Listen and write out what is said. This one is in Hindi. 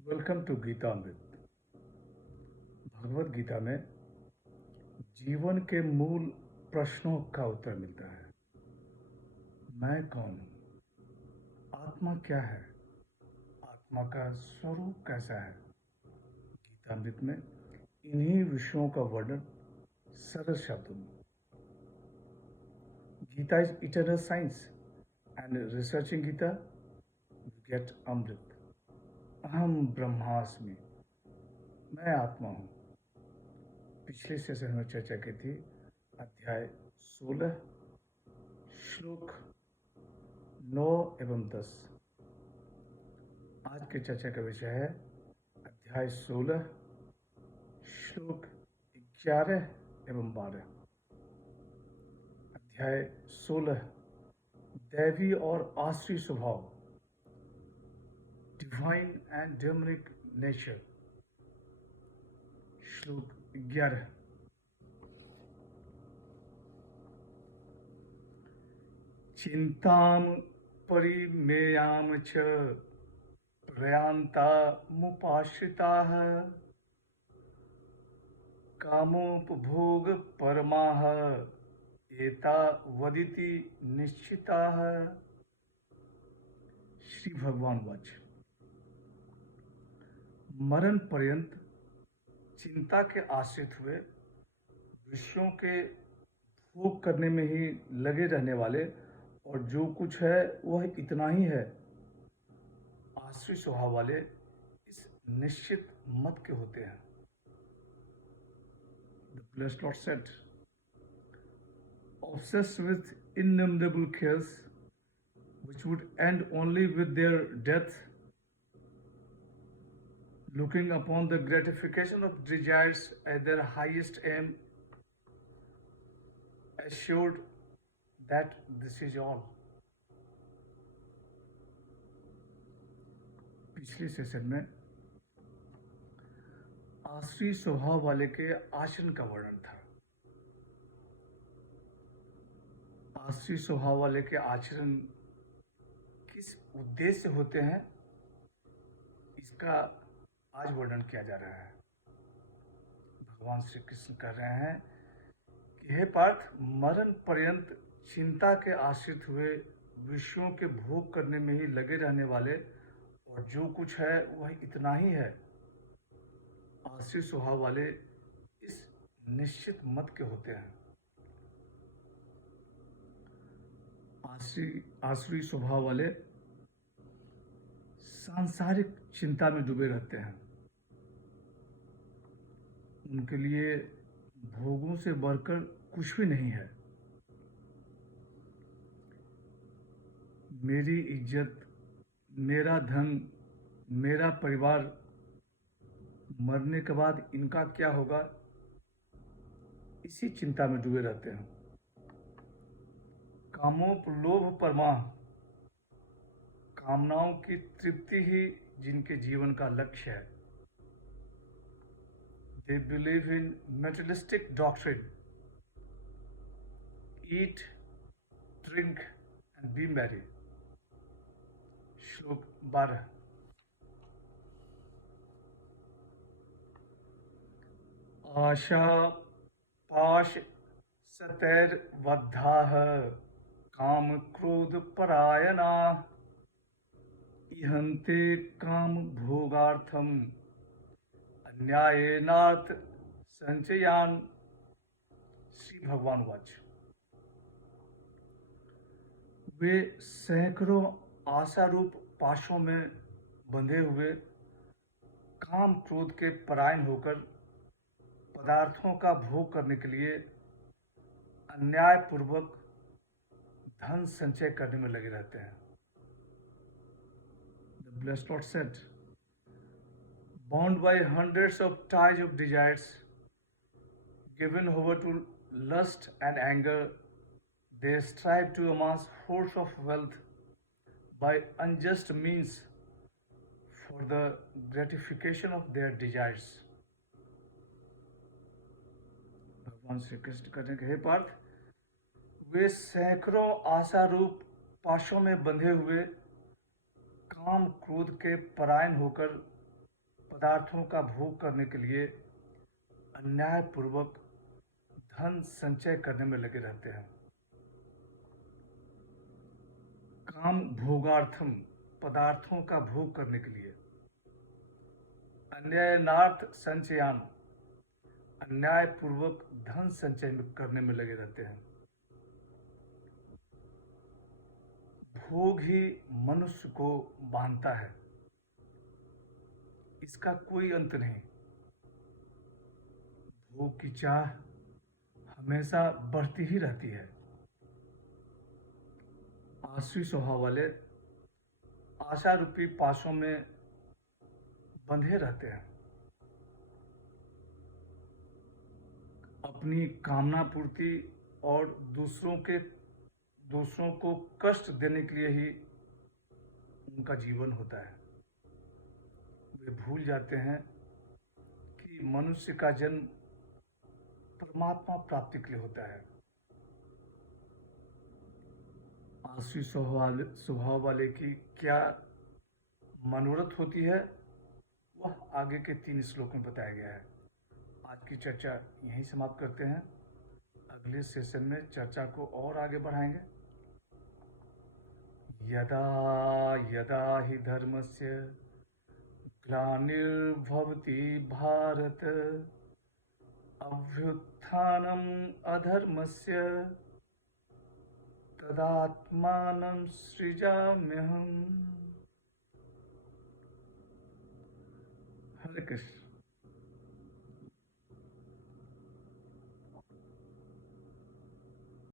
वेलकम टू गीता अमृत। भगवत गीता में जीवन के मूल प्रश्नों का उत्तर मिलता है। मैं कौन हूँ? आत्मा क्या है? आत्मा का स्वरूप कैसा है? गीता अमृत में इन्हीं विषयों का वर्णन सरल शब्दों में। Gita is eternal science and researching Gita you get अमृत। अहम ब्रह्मास्मि, मैं आत्मा हूँ। पिछले सेशन में चर्चा की थी अध्याय 16 श्लोक 9 एवं 10। आज की चर्चा का विषय है अध्याय 16 श्लोक 11 एवं 12। अध्याय 16 दैवी और आसुरी स्वभाव, डिवाइन एंड डेमोनिक नेचर। श्लोक 11 चिंताम परिमेयाम च प्रयान्ता मुपाश्रिताः कामोपभोग परमाः एता वदिति निश्चिताः। श्री भगवान वाच, मरण पर्यंत चिंता के आश्रित हुए विषयों के भोग करने में ही लगे रहने वाले और जो कुछ है वह इतना ही है आश्रित स्वभाव वाले इस निश्चित मत के होते हैं। The blessed Lord said, obsessed with innumerable cares which would end only with their death, looking upon the gratification of desires as their highest aim, assured that this is all. पिछले सेशन में आसुरी स्वभाव वाले के आचरण का वर्णन था। आसुरी स्वभाव वाले के आचरण किस उद्देश्य से होते हैं, इसका आज वर्णन किया जा रहा है। भगवान श्री कृष्ण कह रहे हैं कि हे पार्थ, मरण पर्यंत चिंता के आश्रित हुए विषयों के भोग करने में ही लगे रहने वाले और जो कुछ है वह इतना ही है आश्रित स्वभाव वाले इस निश्चित मत के होते हैं। आसुरी स्वभाव वाले सांसारिक चिंता में डूबे रहते हैं। उनके लिए भोगों से बढ़कर कुछ भी नहीं है। मेरी इज्जत, मेरा धन, मेरा परिवार, मरने के बाद इनका क्या होगा, इसी चिंता में डूबे रहते हैं। कामोपलोभ परमाह, कामनाओं की तृप्ति ही जिनके जीवन का लक्ष्य है। They believe in materialistic doctrine, eat, drink and be merry. श्लोक 12। आशा पाश सतैर्बद्धाः काम क्रोध परायणा इहन्ते काम भोगार्थम अन्यायेनार्थ संचयान। श्री भगवान वाच, वे सैकड़ों आशारूप पाशों में बंधे हुए काम क्रोध के परायण होकर पदार्थों का भोग करने के लिए अन्यायपूर्वक धन संचय करने में लगे रहते हैं। The blessed Lord said, bound by hundreds of ties of desires, given over to lust and anger, they strive to amass hoards of wealth by unjust means for the gratification of their desires. भगवान श्री कृष्ण कहते हैं कि हे पार्थ, वे सैकड़ों आशारूप पाशों में बंधे हुए काम क्रोध के परायण होकर पदार्थों का भोग करने के लिए अन्यायपूर्वक धन संचय करने में लगे रहते हैं। काम भोगार्थम, पदार्थों का भोग करने के लिए, अन्यायनार्थ संचयान, अन्यायपूर्वक धन संचय करने में लगे रहते हैं। भोग ही मनुष्य को बांधता है, इसका कोई अंत नहीं। भोग की चाह हमेशा बढ़ती ही रहती है। आसुरी स्वभाव वाले आशा रूपी पाशों में बंधे रहते हैं। अपनी कामना पूर्ति और दूसरों को कष्ट देने के लिए ही उनका जीवन होता है। वे भूल जाते हैं कि मनुष्य का जन्म परमात्मा प्राप्ति के लिए होता है। आसुरी स्वभाव वाले की क्या मनोरथ होती है, वह आगे के 3 श्लोक में बताया गया है। आज की चर्चा यहीं समाप्त करते हैं। अगले सेशन में चर्चा को और आगे बढ़ाएंगे। यदा यदा हि धर्मस्य ग्लानिर्भवति भारत, अभ्युत्थानम् अधर्मस्य तदात्मानं सृजाम्यहम्। हरे कृष्ण।